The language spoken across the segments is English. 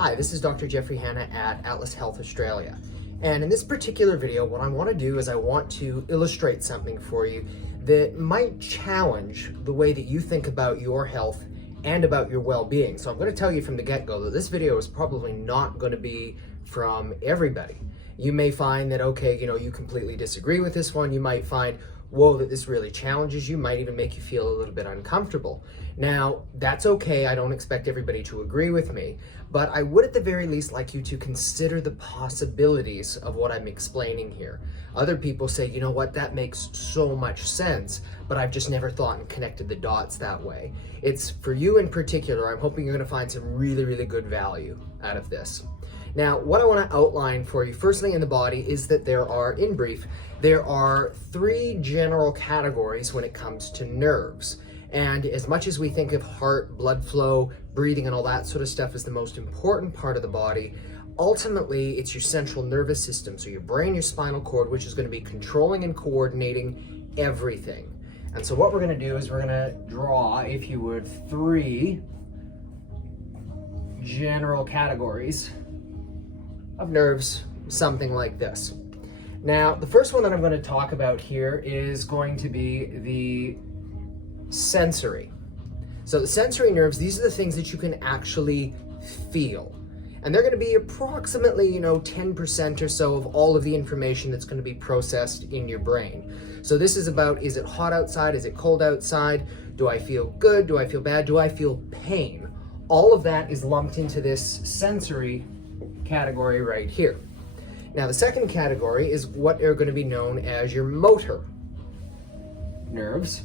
Hi, this is Dr. Jeffrey Hanna at Atlas Health Australia. And in this particular video, what I want to do is I want to illustrate something for you that might challenge the way that you think about your health and about your well-being. So I'm going to tell you from the get-go that this video is probably not going to be from everybody. You may find that, okay, you completely disagree with this one. You might find, whoa, that this really challenges you, might even make you feel a little bit uncomfortable. Now, that's okay. I don't expect everybody to agree with me, but I would at the very least like you to consider the possibilities of what I'm explaining here. Other people say, you know what, that makes so much sense, but I've just never thought and connected the dots that way. It's for you in particular. I'm hoping you're going to find some really, really good value out of this. Now, what I want to outline for you, firstly in the body, is that in brief, there are three general categories when it comes to nerves. And as much as we think of heart, blood flow, breathing, and all that sort of stuff as the most important part of the body, ultimately it's your central nervous system. So your brain, your spinal cord, which is going to be controlling and coordinating everything. And so what we're going to do is we're going to draw, if you would, three general categories of nerves, something like this. Now, the first one that I'm going to talk about here is going to be the sensory. So the sensory nerves, these are the things that you can actually feel. And they're going to be approximately, 10% or so of all of the information that's going to be processed in your brain. So this is about, is it hot outside? Is it cold outside? Do I feel good? Do I feel bad? Do I feel pain? All of that is lumped into this sensory category right here. Now, the second category is what are going to be known as your motor nerves.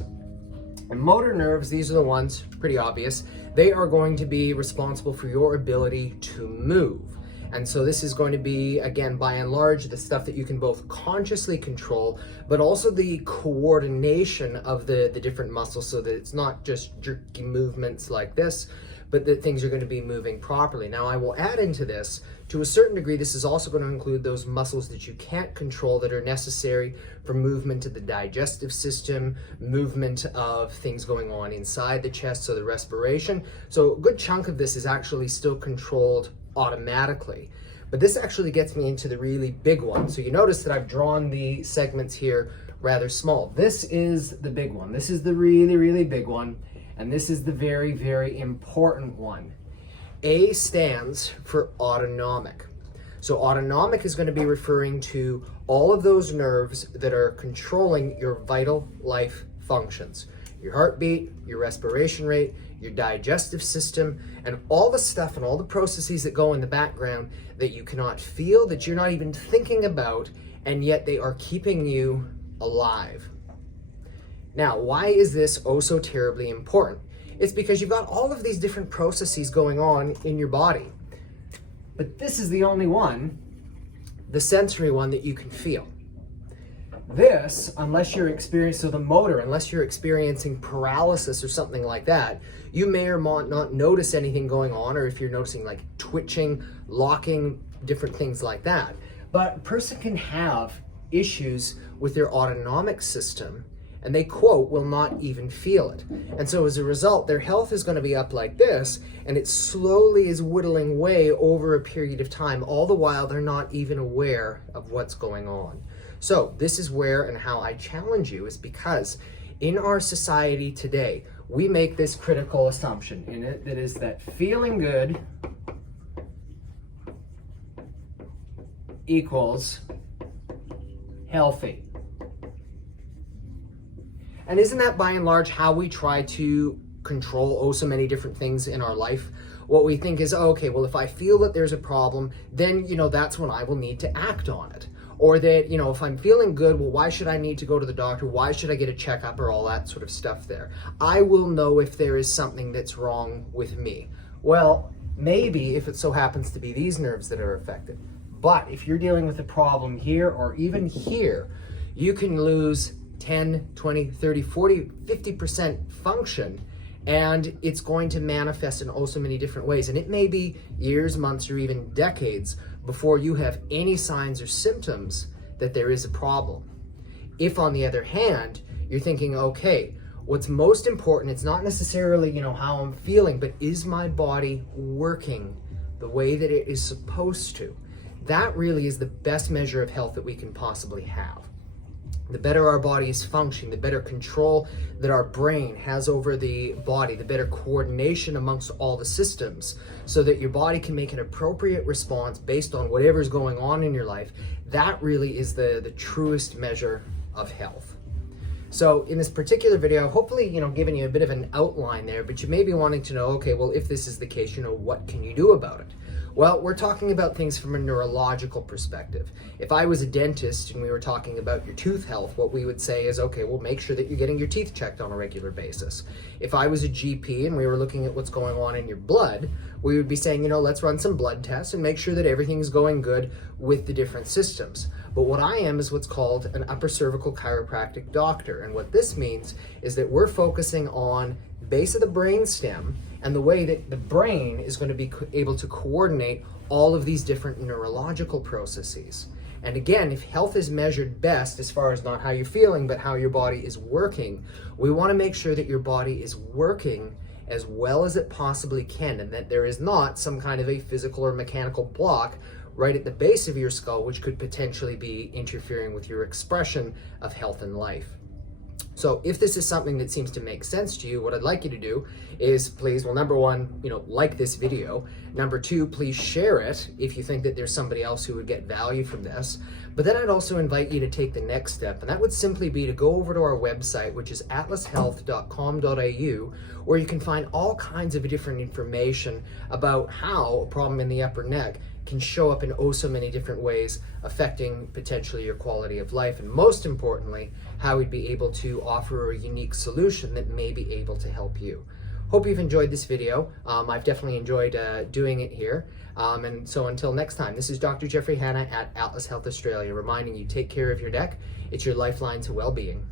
And motor nerves, these are the ones, pretty obvious, they are going to be responsible for your ability to move. And so this is going to be, again, by and large, the stuff that you can both consciously control, but also the coordination of the different muscles so that it's not just jerky movements like this, but that things are going to be moving properly. Now, I will add into this, to a certain degree, this is also going to include those muscles that you can't control that are necessary for movement of the digestive system, movement of things going on inside the chest, so the respiration. So a good chunk of this is actually still controlled automatically. But this actually gets me into the really big one. So you notice that I've drawn the segments here rather small. This is the big one. This is the really, really big one. And this is the very, very important one. A stands for autonomic. So autonomic is going to be referring to all of those nerves that are controlling your vital life functions. Your heartbeat, your respiration rate, your digestive system, and all the stuff and all the processes that go in the background that you cannot feel, that you're not even thinking about, and yet they are keeping you alive. Now, why is this oh so terribly important? It's because you've got all of these different processes going on in your body. But this is the only one, the sensory one, that you can feel. This, unless you're experiencing, so the motor, unless you're experiencing paralysis or something like that, you may or may not notice anything going on, or if you're noticing like twitching, locking, different things like that. But a person can have issues with their autonomic system, and they, quote, will not even feel it. And so as a result, their health is going to be up like this, and it slowly is whittling away over a period of time, all the while they're not even aware of what's going on. So this is where and how I challenge you, is because in our society today, we make this critical assumption in it, that is that feeling good equals healthy. And isn't that by and large how we try to control so many different things in our life? What we think is, okay, well, if I feel that there's a problem, then, that's when I will need to act on it. Or that, if I'm feeling good, well, why should I need to go to the doctor? Why should I get a checkup, or all that sort of stuff there? I will know if there is something that's wrong with me. Well, maybe if it so happens to be these nerves that are affected. But if you're dealing with a problem here or even here, you can lose 10, 20, 30, 40, 50% function, and it's going to manifest in so many different ways. And it may be years, months, or even decades before you have any signs or symptoms that there is a problem. If, on the other hand, you're thinking, okay, what's most important, it's not necessarily, how I'm feeling, but is my body working the way that it is supposed to, that really is the best measure of health that we can possibly have. The better our body is functioning, the better control that our brain has over the body, the better coordination amongst all the systems, so that your body can make an appropriate response based on whatever's going on in your life. That really is the truest measure of health. So in this particular video, hopefully, giving you a bit of an outline there, but you may be wanting to know, okay, well, if this is the case, what can you do about it? Well, we're talking about things from a neurological perspective. If I was a dentist and we were talking about your tooth health, what we would say is, okay, well, make sure that you're getting your teeth checked on a regular basis. If I was a GP and we were looking at what's going on in your blood, we would be saying, let's run some blood tests and make sure that everything's going good with the different systems. But what I am is what's called an upper cervical chiropractic doctor. And what this means is that we're focusing on the base of the brain stem and the way that the brain is going to be able to coordinate all of these different neurological processes. And again, if health is measured best as far as not how you're feeling, but how your body is working, we want to make sure that your body is working as well as it possibly can, and that there is not some kind of a physical or mechanical block right at the base of your skull, which could potentially be interfering with your expression of health and life. So if this is something that seems to make sense to you, what I'd like you to do is please, well, number one, like this video. Number two, please share it if you think that there's somebody else who would get value from this. But then I'd also invite you to take the next step, and that would simply be to go over to our website, which is atlashealth.com.au, where you can find all kinds of different information about how a problem in the upper neck can show up in oh so many different ways, affecting potentially your quality of life, and most importantly, how we'd be able to offer a unique solution that may be able to help you. Hope you've enjoyed this video. I've definitely enjoyed doing it here. And so until next time, this is Dr. Jeffrey Hanna at Atlas Health Australia, reminding you, take care of your neck. It's your lifeline to well-being.